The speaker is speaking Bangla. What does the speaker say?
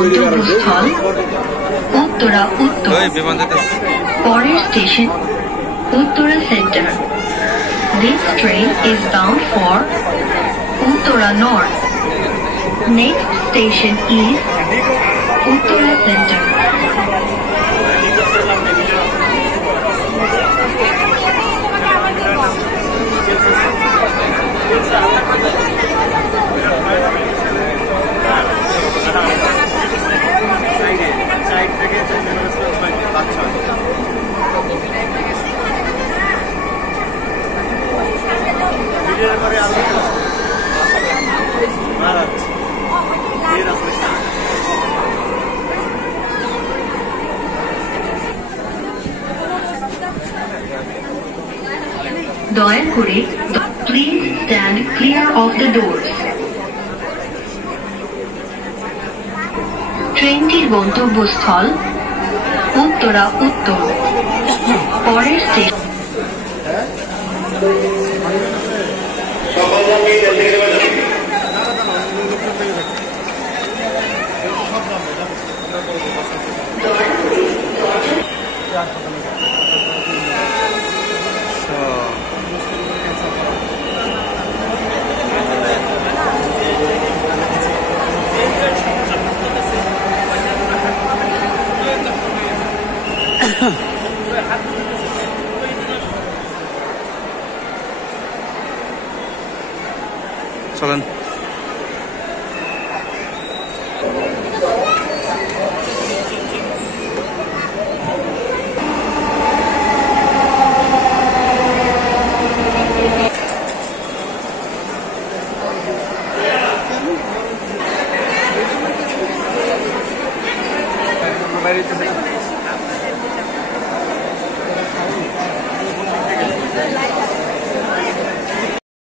গন্তব্যস্থল উত্তরা উত্তর। পরের station Uttara centre. This train is bound for Uttara North. Next station is Uttara Center. দয়া করে please stand clear of the doors. ট্রেনটির গন্তব্যস্থল উত্তরা উত্তর। পরের স্টেশন চলেন। বাইরে